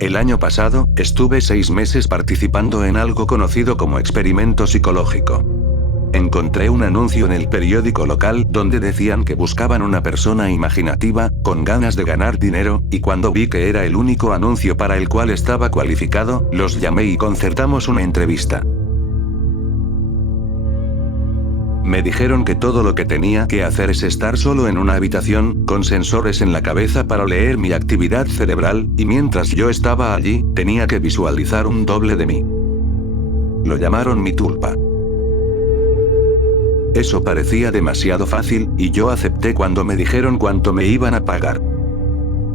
El año pasado, estuve 6 meses participando en algo conocido como experimento psicológico. Encontré un anuncio en el periódico local donde decían que buscaban una persona imaginativa, con ganas de ganar dinero, y cuando vi que era el único anuncio para el cual estaba cualificado, los llamé y concertamos una entrevista. Me dijeron que todo lo que tenía que hacer es estar solo en una habitación, con sensores en la cabeza para leer mi actividad cerebral, y mientras yo estaba allí, tenía que visualizar un doble de mí. Lo llamaron mi tulpa. Eso parecía demasiado fácil, y yo acepté cuando me dijeron cuánto me iban a pagar.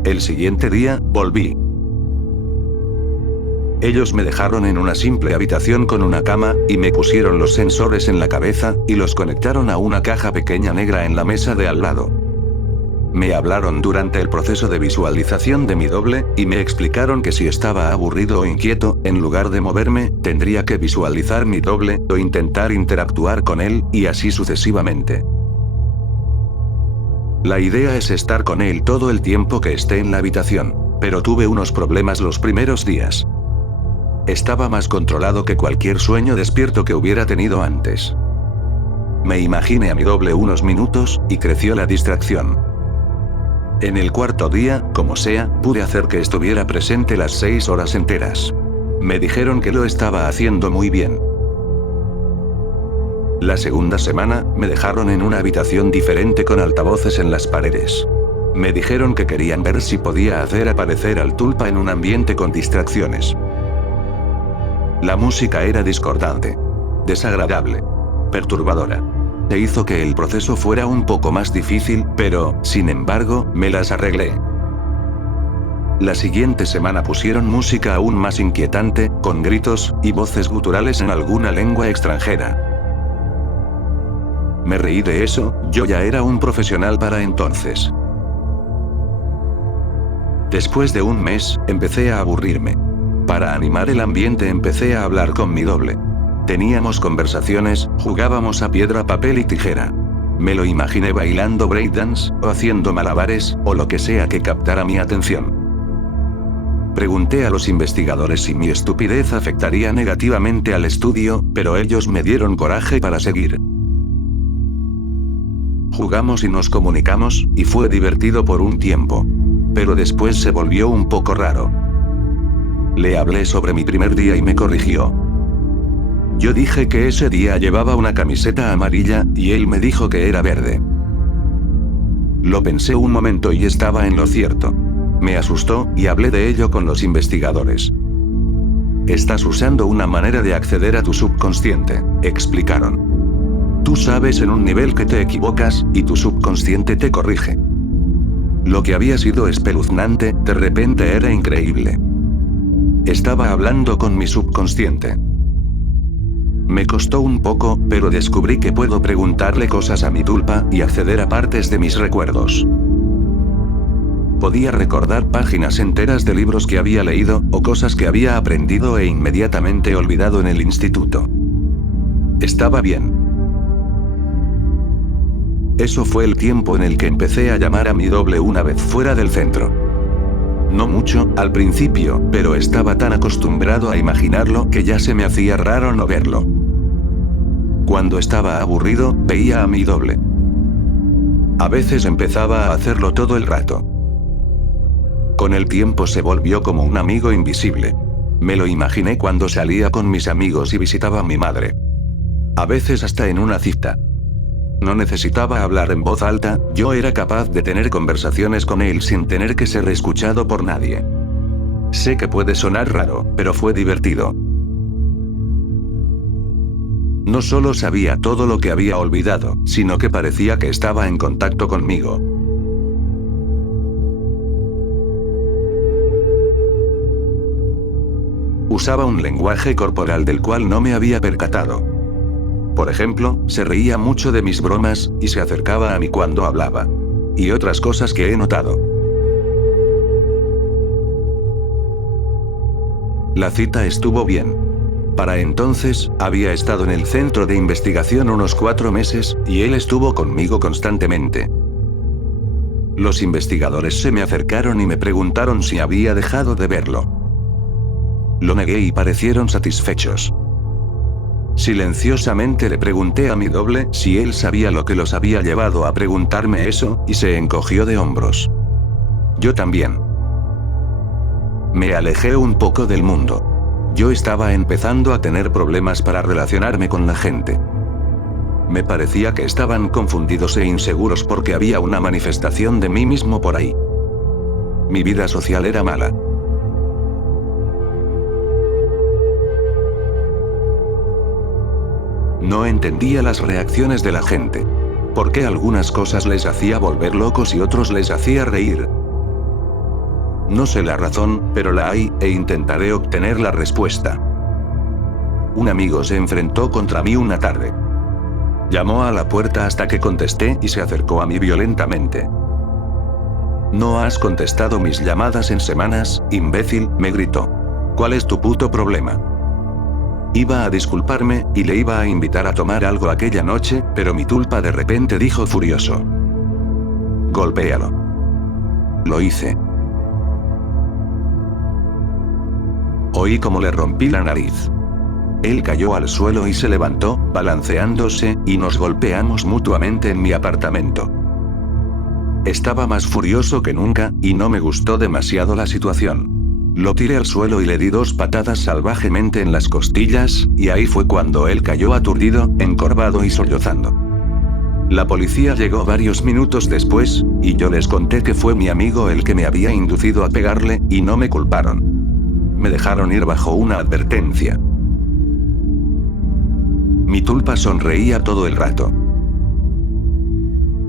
El siguiente día, volví. Ellos me dejaron en una simple habitación con una cama, y me pusieron los sensores en la cabeza, y los conectaron a una caja pequeña negra en la mesa de al lado. Me hablaron durante el proceso de visualización de mi doble, y me explicaron que si estaba aburrido o inquieto, en lugar de moverme, tendría que visualizar mi doble, o intentar interactuar con él, y así sucesivamente. La idea es estar con él todo el tiempo que esté en la habitación, pero tuve unos problemas los primeros días. Estaba más controlado que cualquier sueño despierto que hubiera tenido antes. Me imaginé a mi doble unos minutos, y creció la distracción. En el cuarto día, como sea, pude hacer que estuviera presente las 6 horas enteras. Me dijeron que lo estaba haciendo muy bien. La segunda semana, me dejaron en una habitación diferente con altavoces en las paredes. Me dijeron que querían ver si podía hacer aparecer al tulpa en un ambiente con distracciones. La música era discordante, desagradable, perturbadora. Se hizo que el proceso fuera un poco más difícil, pero, sin embargo, me las arreglé. La siguiente semana pusieron música aún más inquietante, con gritos y voces guturales en alguna lengua extranjera. Me reí de eso, yo ya era un profesional para entonces. Después de un mes, empecé a aburrirme. Para animar el ambiente empecé a hablar con mi doble. Teníamos conversaciones, jugábamos a piedra, papel y tijera. Me lo imaginé bailando breakdance, o haciendo malabares, o lo que sea que captara mi atención. Pregunté a los investigadores si mi estupidez afectaría negativamente al estudio, pero ellos me dieron coraje para seguir. Jugamos y nos comunicamos, y fue divertido por un tiempo. Pero después se volvió un poco raro. Le hablé sobre mi primer día y me corrigió. Yo dije que ese día llevaba una camiseta amarilla, y él me dijo que era verde. Lo pensé un momento y estaba en lo cierto. Me asustó, y hablé de ello con los investigadores. Estás usando una manera de acceder a tu subconsciente, explicaron. Tú sabes en un nivel que te equivocas, y tu subconsciente te corrige. Lo que había sido espeluznante, de repente era increíble. Estaba hablando con mi subconsciente. Me costó un poco, pero descubrí que puedo preguntarle cosas a mi tulpa, y acceder a partes de mis recuerdos. Podía recordar páginas enteras de libros que había leído, o cosas que había aprendido e inmediatamente olvidado en el instituto. Estaba bien. Eso fue el tiempo en el que empecé a llamar a mi doble una vez fuera del centro. No mucho, al principio, pero estaba tan acostumbrado a imaginarlo que ya se me hacía raro no verlo. Cuando estaba aburrido, veía a mi doble. A veces empezaba a hacerlo todo el rato. Con el tiempo se volvió como un amigo invisible. Me lo imaginé cuando salía con mis amigos y visitaba a mi madre. A veces hasta en una cita. No necesitaba hablar en voz alta, yo era capaz de tener conversaciones con él sin tener que ser escuchado por nadie. Sé que puede sonar raro, pero fue divertido. No solo sabía todo lo que había olvidado, sino que parecía que estaba en contacto conmigo. Usaba un lenguaje corporal del cual no me había percatado. Por ejemplo, se reía mucho de mis bromas, y se acercaba a mí cuando hablaba. Y otras cosas que he notado. La cita estuvo bien. Para entonces, había estado en el centro de investigación unos 4 meses, y él estuvo conmigo constantemente. Los investigadores se me acercaron y me preguntaron si había dejado de verlo. Lo negué y parecieron satisfechos. Silenciosamente le pregunté a mi doble si él sabía lo que los había llevado a preguntarme eso, y se encogió de hombros. Yo también. Me alejé un poco del mundo. Yo estaba empezando a tener problemas para relacionarme con la gente. Me parecía que estaban confundidos e inseguros porque había una manifestación de mí mismo por ahí. Mi vida social era mala. No entendía las reacciones de la gente. ¿Por qué algunas cosas les hacía volver locos y otros les hacía reír? No sé la razón, pero la hay, e intentaré obtener la respuesta. Un amigo se enfrentó contra mí una tarde. Llamó a la puerta hasta que contesté y se acercó a mí violentamente. «No has contestado mis llamadas en semanas, imbécil», me gritó. «¿Cuál es tu puto problema?» Iba a disculparme, y le iba a invitar a tomar algo aquella noche, pero mi tulpa de repente dijo furioso: «Golpéalo». Lo hice. Oí cómo le rompí la nariz. Él cayó al suelo y se levantó, balanceándose, y nos golpeamos mutuamente en mi apartamento. Estaba más furioso que nunca, y no me gustó demasiado la situación. Lo tiré al suelo y le di 2 patadas salvajemente en las costillas, y ahí fue cuando él cayó aturdido, encorvado y sollozando. La policía llegó varios minutos después, y yo les conté que fue mi amigo el que me había inducido a pegarle, y no me culparon. Me dejaron ir bajo una advertencia. Mi tulpa sonreía todo el rato.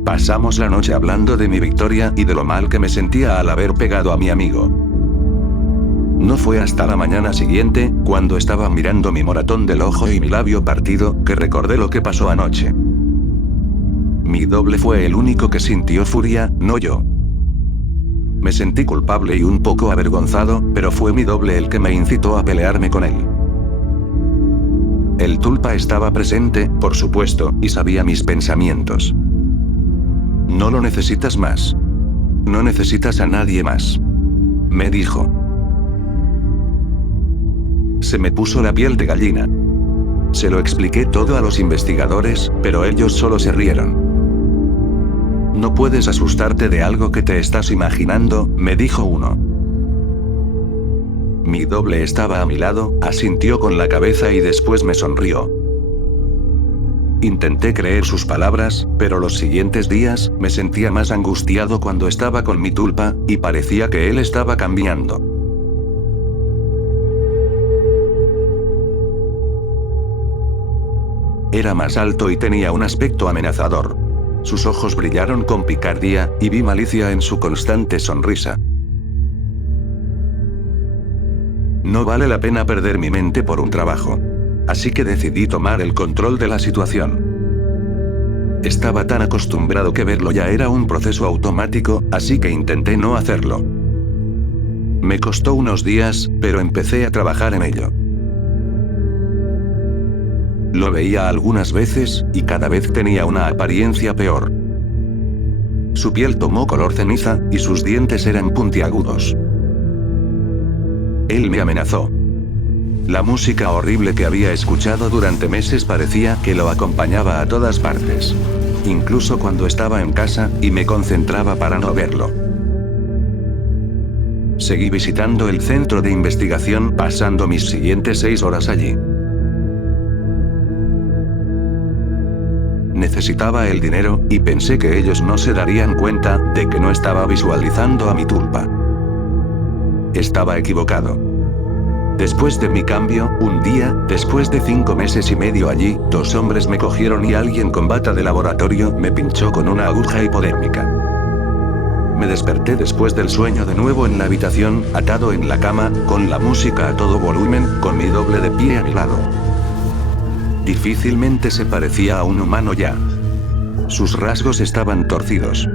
Pasamos la noche hablando de mi victoria y de lo mal que me sentía al haber pegado a mi amigo. No fue hasta la mañana siguiente, cuando estaba mirando mi moratón del ojo y mi labio partido, que recordé lo que pasó anoche. Mi doble fue el único que sintió furia, no yo. Me sentí culpable y un poco avergonzado, pero fue mi doble el que me incitó a pelearme con él. El tulpa estaba presente, por supuesto, y sabía mis pensamientos. «No lo necesitas más. No necesitas a nadie más», me dijo. Se me puso la piel de gallina. Se lo expliqué todo a los investigadores, pero ellos solo se rieron. «No puedes asustarte de algo que te estás imaginando», me dijo uno. Mi doble estaba a mi lado, asintió con la cabeza y después me sonrió. Intenté creer sus palabras, pero los siguientes días, me sentía más angustiado cuando estaba con mi tulpa, y parecía que él estaba cambiando. Era más alto y tenía un aspecto amenazador. Sus ojos brillaron con picardía, y vi malicia en su constante sonrisa. No vale la pena perder mi mente por un trabajo. Así que decidí tomar el control de la situación. Estaba tan acostumbrado que verlo ya era un proceso automático, así que intenté no hacerlo. Me costó unos días, pero empecé a trabajar en ello. Lo veía algunas veces, y cada vez tenía una apariencia peor. Su piel tomó color ceniza, y sus dientes eran puntiagudos. Él me amenazó. La música horrible que había escuchado durante meses parecía que lo acompañaba a todas partes. Incluso cuando estaba en casa, y me concentraba para no verlo. Seguí visitando el centro de investigación, pasando mis siguientes 6 horas allí. Necesitaba el dinero, y pensé que ellos no se darían cuenta de que no estaba visualizando a mi tulpa. Estaba equivocado. Después de mi cambio, un día, después de 5 meses y medio allí, 2 hombres me cogieron y alguien con bata de laboratorio me pinchó con una aguja hipodérmica. Me desperté después del sueño de nuevo en la habitación, atado en la cama, con la música a todo volumen, con mi doble de pie a mi lado. Difícilmente se parecía a un humano ya. Sus rasgos estaban torcidos.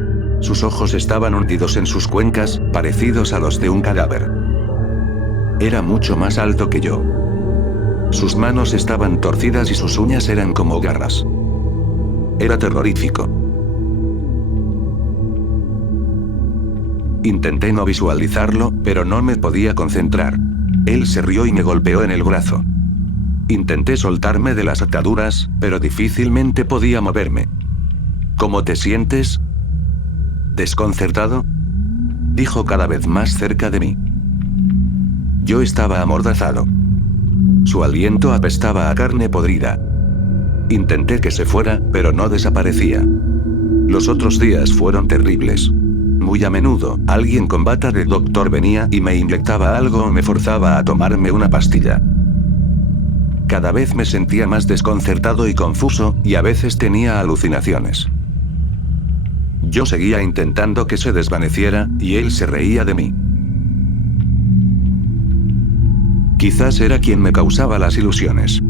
Sus ojos estaban hundidos en sus cuencas, parecidos a los de un cadáver. Era mucho más alto que yo. Sus manos estaban torcidas y sus uñas eran como garras. Era terrorífico. Intenté no visualizarlo, pero no me podía concentrar. Él se rió y me golpeó en el brazo. Intenté soltarme de las ataduras, pero difícilmente podía moverme. ¿Cómo te sientes? ¿Desconcertado? Dijo cada vez más cerca de mí. Yo estaba amordazado. Su aliento apestaba a carne podrida. Intenté que se fuera, pero no desaparecía. Los otros días fueron terribles. Muy a menudo, alguien con bata de doctor venía y me inyectaba algo o me forzaba a tomarme una pastilla. Cada vez me sentía más desconcertado y confuso, y a veces tenía alucinaciones. Yo seguía intentando que se desvaneciera, y él se reía de mí. Quizás era quien me causaba las ilusiones.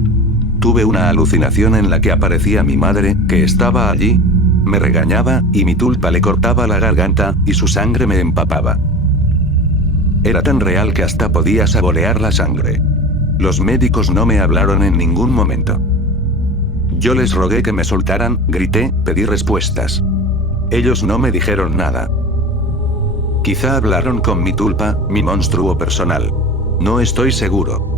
Tuve una alucinación en la que aparecía mi madre, que estaba allí. Me regañaba, y mi tulpa le cortaba la garganta, y su sangre me empapaba. Era tan real que hasta podía saborear la sangre. Los médicos no me hablaron en ningún momento. Yo les rogué que me soltaran, grité, pedí respuestas. Ellos no me dijeron nada. Quizá hablaron con mi tulpa, mi monstruo personal. No estoy seguro.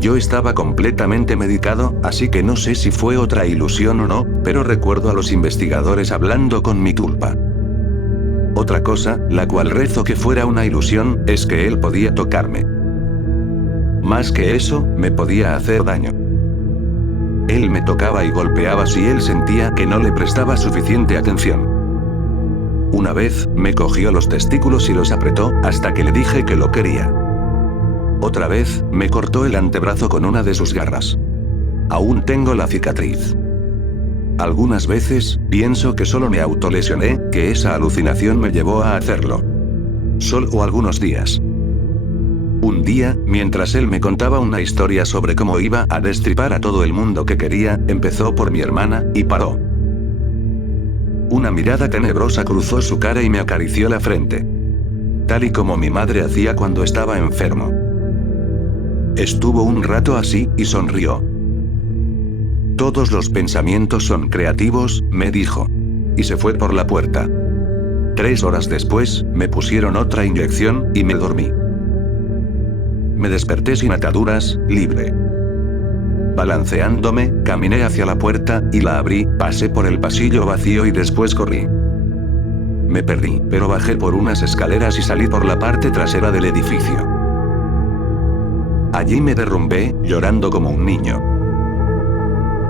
Yo estaba completamente medicado, así que no sé si fue otra ilusión o no, pero recuerdo a los investigadores hablando con mi tulpa. Otra cosa, la cual rezo que fuera una ilusión, es que él podía tocarme. Más que eso, me podía hacer daño. Él me tocaba y golpeaba si él sentía que no le prestaba suficiente atención. Una vez, me cogió los testículos y los apretó, hasta que le dije que lo quería. Otra vez, me cortó el antebrazo con una de sus garras. Aún tengo la cicatriz. Algunas veces, pienso que solo me autolesioné, que esa alucinación me llevó a hacerlo. Solo algunos días. Un día, mientras él me contaba una historia sobre cómo iba a destripar a todo el mundo que quería, empezó por mi hermana, y paró. Una mirada tenebrosa cruzó su cara y me acarició la frente. Tal y como mi madre hacía cuando estaba enfermo. Estuvo un rato así, y sonrió. Todos los pensamientos son creativos, me dijo. Y se fue por la puerta. 3 horas después, me pusieron otra inyección, y me dormí. Me desperté sin ataduras, libre. Balanceándome, caminé hacia la puerta, y la abrí, pasé por el pasillo vacío y después corrí. Me perdí, pero bajé por unas escaleras y salí por la parte trasera del edificio. Allí me derrumbé, llorando como un niño.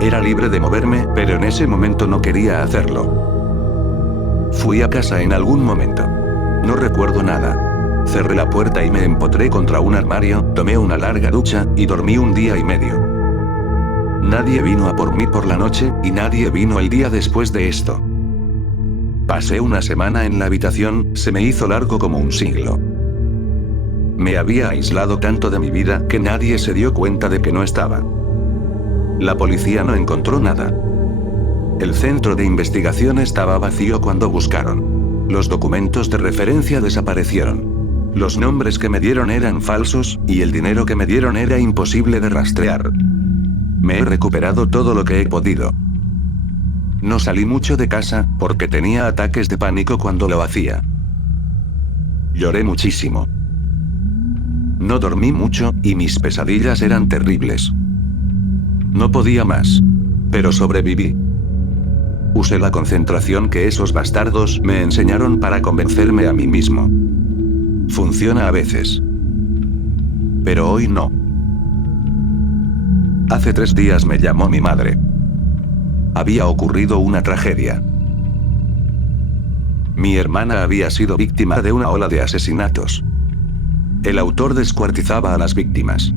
Era libre de moverme, pero en ese momento no quería hacerlo. Fui a casa en algún momento. No recuerdo nada. Cerré la puerta y me empotré contra un armario, tomé una larga ducha, y dormí 1 día y medio. Nadie vino a por mí por la noche, y nadie vino el día después de esto. Pasé una semana en la habitación, se me hizo largo como un siglo. Me había aislado tanto de mi vida que nadie se dio cuenta de que no estaba. La policía no encontró nada. El centro de investigación estaba vacío cuando buscaron. Los documentos de referencia desaparecieron. Los nombres que me dieron eran falsos, y el dinero que me dieron era imposible de rastrear. Me he recuperado todo lo que he podido. No salí mucho de casa, porque tenía ataques de pánico cuando lo hacía. Lloré muchísimo. No dormí mucho, y mis pesadillas eran terribles. No podía más. Pero sobreviví. Usé la concentración que esos bastardos me enseñaron para convencerme a mí mismo. Funciona a veces. Pero hoy no. Hace 3 días me llamó mi madre. Había ocurrido una tragedia. Mi hermana había sido víctima de una ola de asesinatos. El autor descuartizaba a las víctimas.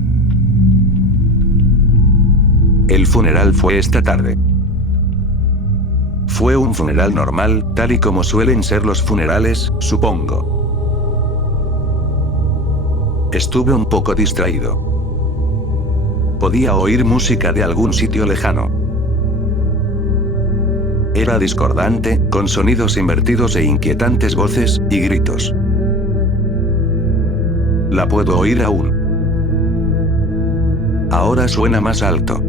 El funeral fue esta tarde. Fue un funeral normal, tal y como suelen ser los funerales, supongo. Estuve un poco distraído. Podía oír música de algún sitio lejano. Era discordante, con sonidos invertidos e inquietantes voces, y gritos. La puedo oír aún. Ahora suena más alto.